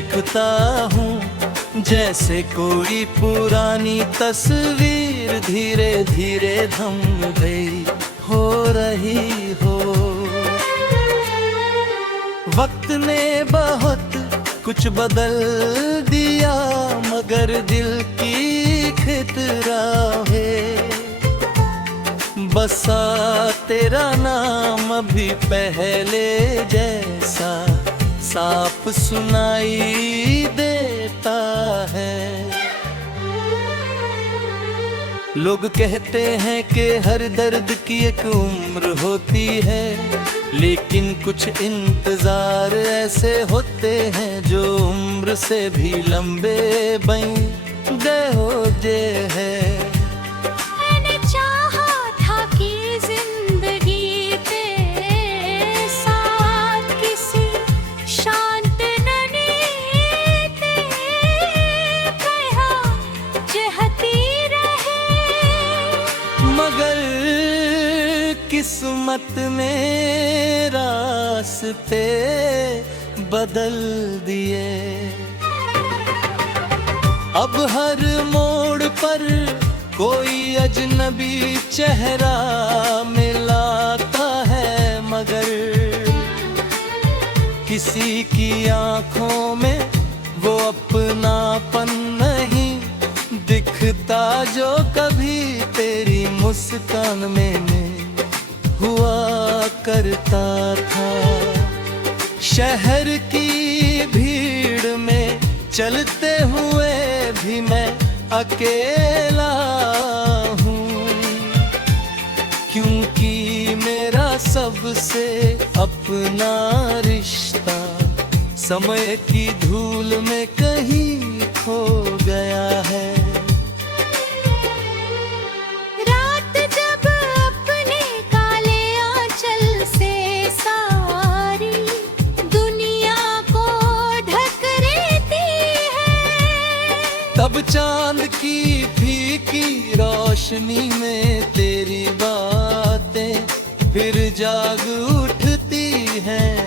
देखता हूँ जैसे कोई पुरानी तस्वीर धीरे धीरे थम गई हो रही हो। वक्त ने बहुत कुछ बदल दिया मगर दिल की खितरा है बसा तेरा नाम अभी पहले जैसा साफ सुनाई देता है। लोग कहते हैं कि हर दर्द की एक उम्र होती है, लेकिन कुछ इंतजार ऐसे होते हैं जो उम्र से भी लंबे बन गए होते हैं। मैंने चाहा था कि जिंदगी तेरे साथ किसी शांत ननीते कहा चाहती रहे, मगर किस्मत ने रास्ते बदल दिए। अब हर मोड़ पर कोई अजनबी चेहरा मिलाता है, मगर किसी की आंखों में वो अपनापन नहीं दिखता जो कभी तेरी मुस्कान में हुआ करता था। शहर की भीड़ में चलते हुए भी मैं अकेला हूँ, क्योंकि मेरा सबसे अपना रिश्ता समय की धूल में कहीं खो गया है। रात जब अपने काले आंचल से सारी दुनिया को ढक लेती है, तब चांद की फीकी रोशनी में तेरी बातें फिर जाग उठती हैं।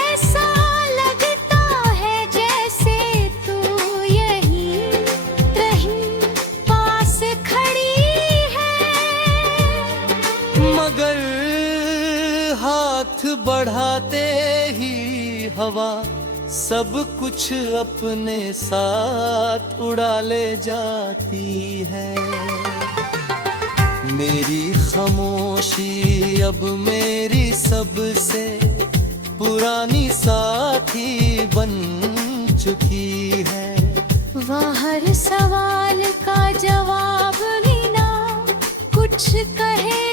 ऐसा लगता है जैसे तू यहीं कहीं पास खड़ी है, मगर हाथ बढ़ाते ही हवा सब कुछ अपने साथ उड़ा ले जाती है। मेरी खामोशी अब मेरी सबसे पुरानी साथी बन चुकी है। वहाँ हर सवाल का जवाब बिना कुछ कहे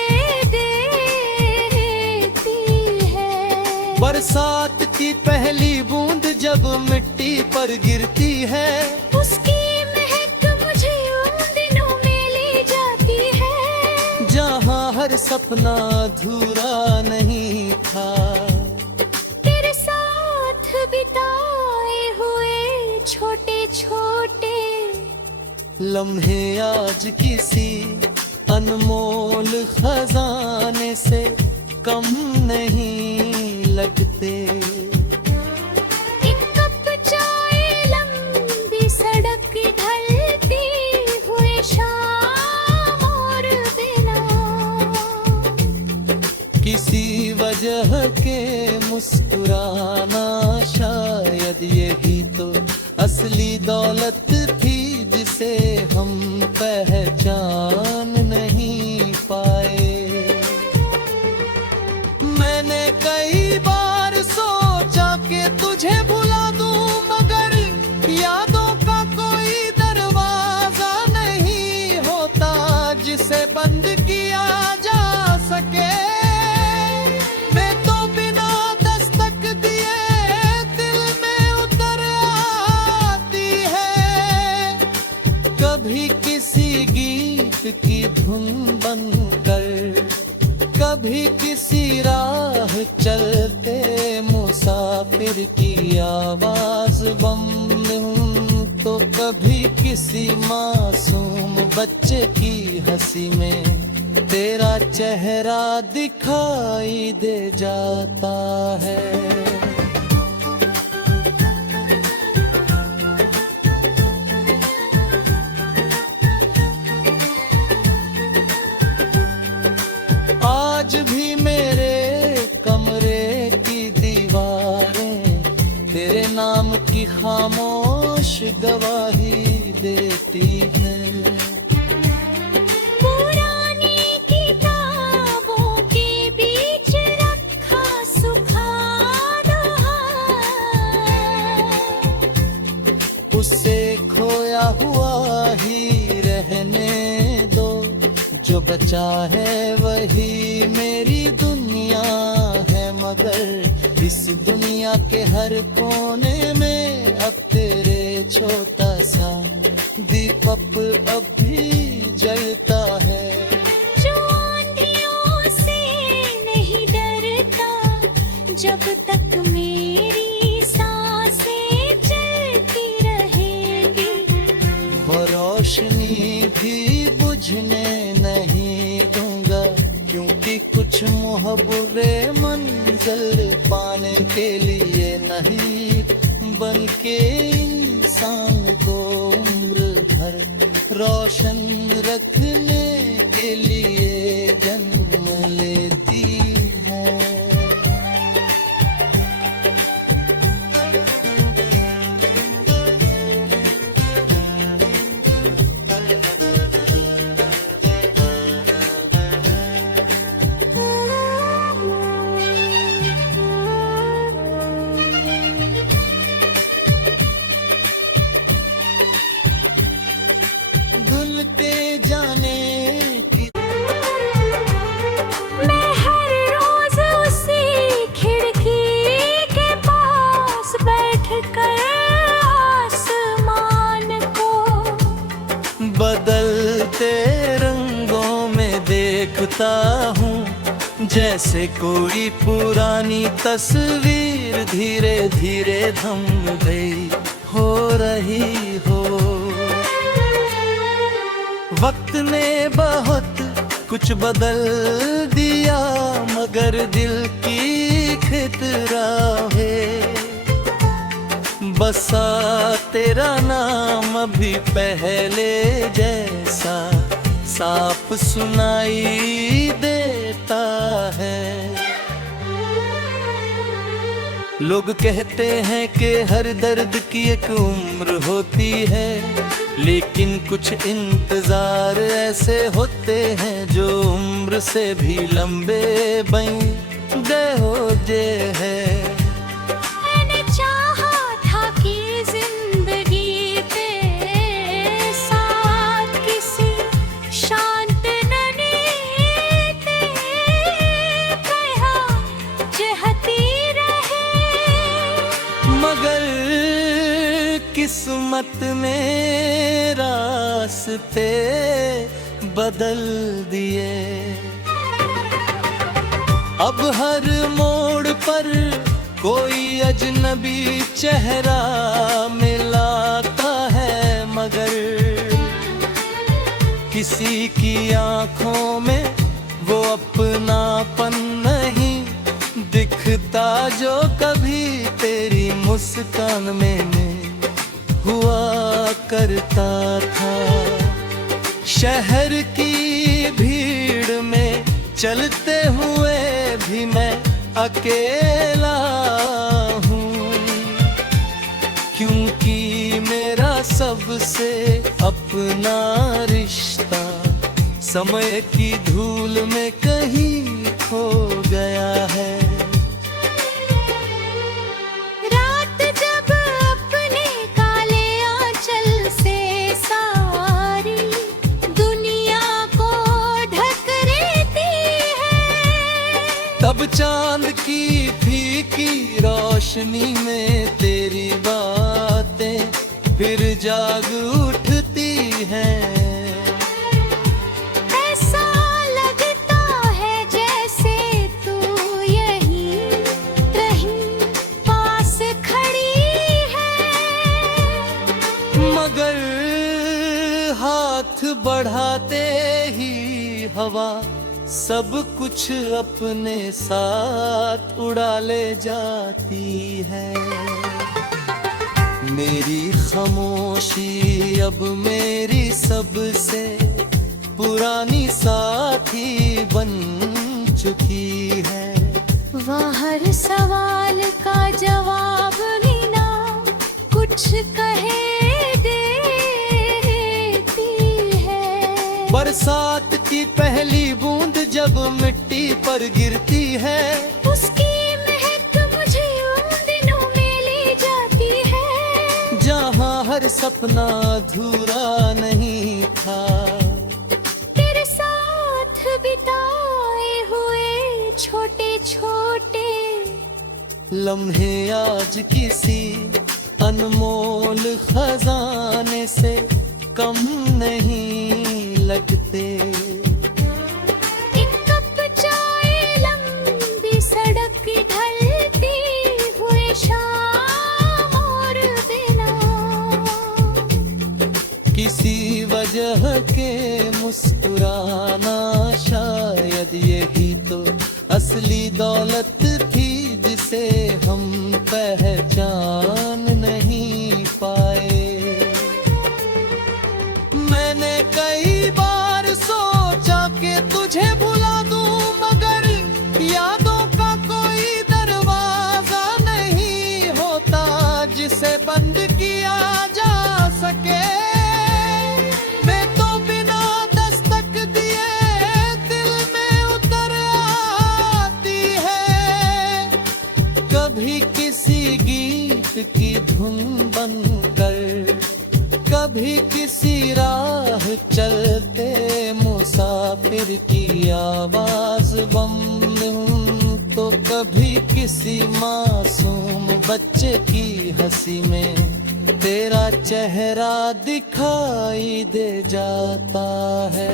देती है। बरसात की पहली बूंद जब मिट्टी पर गिरती है, उसकी महक मुझे उन दिनों में ले जाती है, जहाँ हर सपना अधूरा नहीं था। तेरे साथ बिताए हुए छोटे छोटे लम्हे आज किसी अनमोल खजाने से कम नहीं लगते। एक कप चाय लंबी सड़क ढलती हुए शाम और बिना किसी वजह के मुस्कुराना, शायद यही तो असली दौलत थी जिसे हम पहचान नहीं पाए। मैंने कई बार सोचा कि तुझे भुला दूं, मगर यादों का कोई दरवाजा नहीं होता जिसे बंद किया जा सके। मैं तो बिना दस्तक दिए दिल में उतर आती है, कभी किसी गीत की धुन बनकर, कभी किसी राह चलते मुसाफिर की आवाज बम, तो कभी किसी मासूम बच्चे की हंसी में तेरा चेहरा दिखाई दे जाता है। की खामोश गवाही देती है। पुरानी किताबों के बीच रखा सुखाना उसे खोया हुआ ही रहने दो, जो बचा है वही मेरी दुनिया है। मगर इस दुनिया के हर कोने में अब तेरे छोटा सा दीपक अब भी जलता है। जो आंधियों से नहीं डरता, जब तक मेरी सांसें चलती रहेंगी। वो रोशनी भी बुझने नहीं दूंगा, क्योंकि कुछ मुहब्बरे मंजिल पाने के लिए नहीं, बल्कि इंसान को उम्र भर रोशन रखने के लिए जन्म लेती है। धुलते जाने की मैं हर रोज उसी खिड़की के पास बैठकर आसमान को बदलते रंगों में देखता हूँ, जैसे कोई पुरानी तस्वीर धीरे धीरे थम गई हो रही हो। वक्त ने बहुत कुछ बदल दिया, मगर दिल की खितरा है बसा तेरा नाम अभी पहले जैसा साफ सुनाई देता है। लोग कहते हैं कि हर दर्द की एक उम्र होती है, लेकिन कुछ इंतजार ऐसे होते हैं जो उम्र से भी लंबे बन गए हो जे है। मैंने चाहा था कि जिंदगी तेरे साथ किसी शांत नदी ते कहा चहती रहे, मगर किस्मत ने रास्ते बदल दिए। अब हर मोड़ पर कोई अजनबी चेहरा मिलाता है, मगर किसी की आंखों में वो अपनापन नहीं दिखता जो कभी तेरी मुस्कान में हुआ करता था। शहर की भीड़ में चलते हुए भी मैं अकेला हूँ, क्योंकि मेरा सबसे अपना रिश्ता समय की धूल में कहीं खो गया है। रात जब अपने काले आंचल से सारी दुनिया को ढक लेती है, तब चांद की फीकी रोशनी में तेरी बातें फिर जाग उठती हैं। ऐसा लगता है जैसे तू यहीं कहीं पास खड़ी है, मगर हाथ बढ़ाते ही हवा सब कुछ अपने साथ उड़ा ले जाती है। मेरी खामोशी अब मेरी सबसे पुरानी साथी बन चुकी है। वहाँ हर सवाल का जवाब भी ना बरसात की पहली बूंद जब मिट्टी पर गिरती है, उसकी महक मुझे उन दिनों में ले जाती है, जहाँ हर सपना अधूरा नहीं था। तेरे साथ बिताए हुए छोटे छोटे लम्हे आज किसी अनमोल खजाने से कम नहीं लगते। एक कप चाय लंबी सड़क ढलती हुए शाम और बिना किसी वजह के मुस्कुराना, शायद यही तो असली दौलत थी जिसे हम पहचान नहीं पाए। मैंने कई बार सोचा कि तुझे भुला दूं, मगर यादों का कोई दरवाजा नहीं होता जिसे बंद किया जा सके। मैं तो बिना दस्तक दिए दिल में उतर आती है, कभी किसी गीत की धुन बनकर, कभी किसी राह चलते मुसाफिर की आवाज बम, तो कभी किसी मासूम बच्चे की हंसी में तेरा चेहरा दिखाई दे जाता है।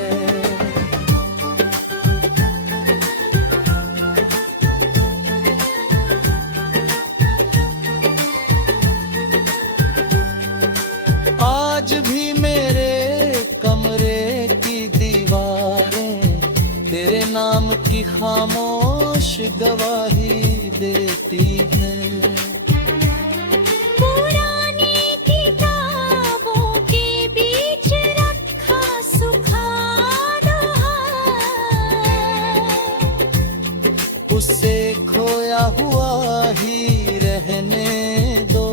आज भी मेरे कमरे की दीवारें तेरे नाम की खामोश गवाही देती हैं। पुरानी किताबों के बीच रखा सुखा उससे खोया हुआ ही रहने दो,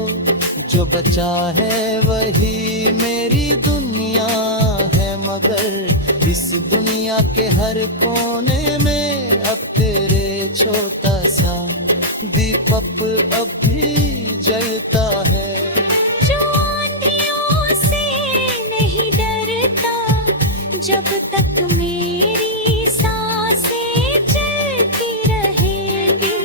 जो बचा है वही मेरी दुनिया है, मगर इस दुनिया के हर कोने में अब तेरे छोटा सा दीपक अब भी जलता है। जो आंधियों से नहीं डरता, जब तक मेरी सांसें चलती रहेंगी,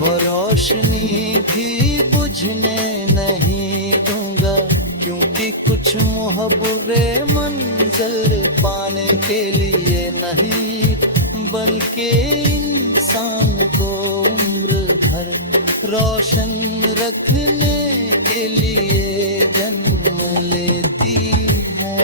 वो रोशनी भी बुझने नहीं दूंगा, क्योंकि कुछ मुहब्बरे मंजिल पाने के लिए नहीं, बल्कि इंसान को उम्र भर रोशन रखने के लिए जन्म लेती है।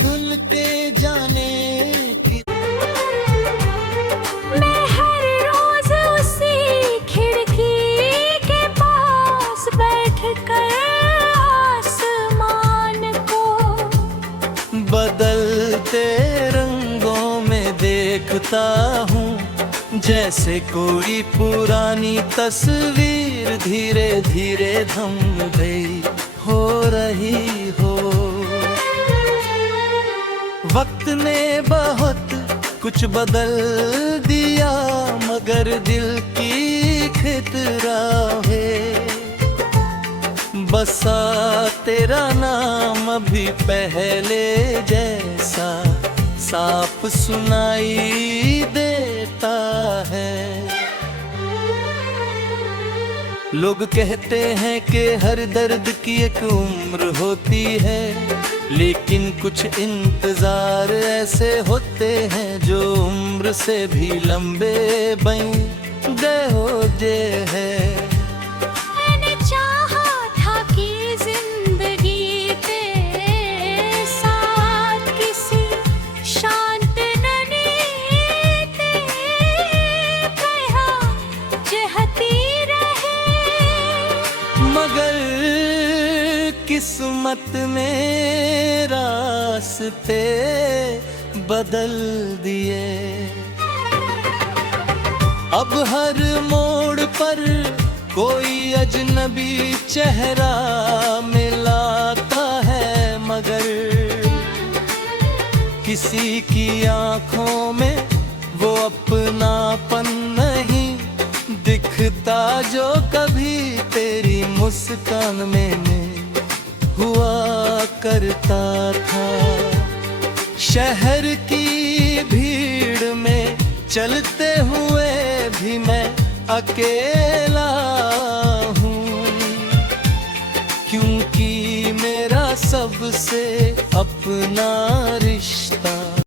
धुलते जाने की मैं हर रोज उसी खिड़की के पास बैठकर आसमान को बदलते रंगों में देखता हूँ, जैसे कोई पुरानी तस्वीर धीरे धीरे थम गई हो रही हो। वक्त ने बहुत कुछ बदल दिया, मगर दिल की खितराहें बसा तेरा नाम अभी पहले जैसा साफ सुनाई देता है। लोग कहते हैं कि हर दर्द की एक उम्र होती है, लेकिन कुछ इंतजार ऐसे होते हैं जो उम्र से भी लंबे बन गए हो जे है। मैंने चाहा था कि जिंदगी के साथ किसी शांत ननी ते कहा जहती रहे किस्मत में रास्ते बदल दिए। अब हर मोड़ पर कोई अजनबी चेहरा मिलाता है, मगर किसी की आंखों में वो अपनापन नहीं दिखता जो कभी तेरी मुस्कान में हुआ करता था। शहर की भीड़ में चलते हुए भी मैं अकेला हूँ, क्योंकि मेरा सबसे अपना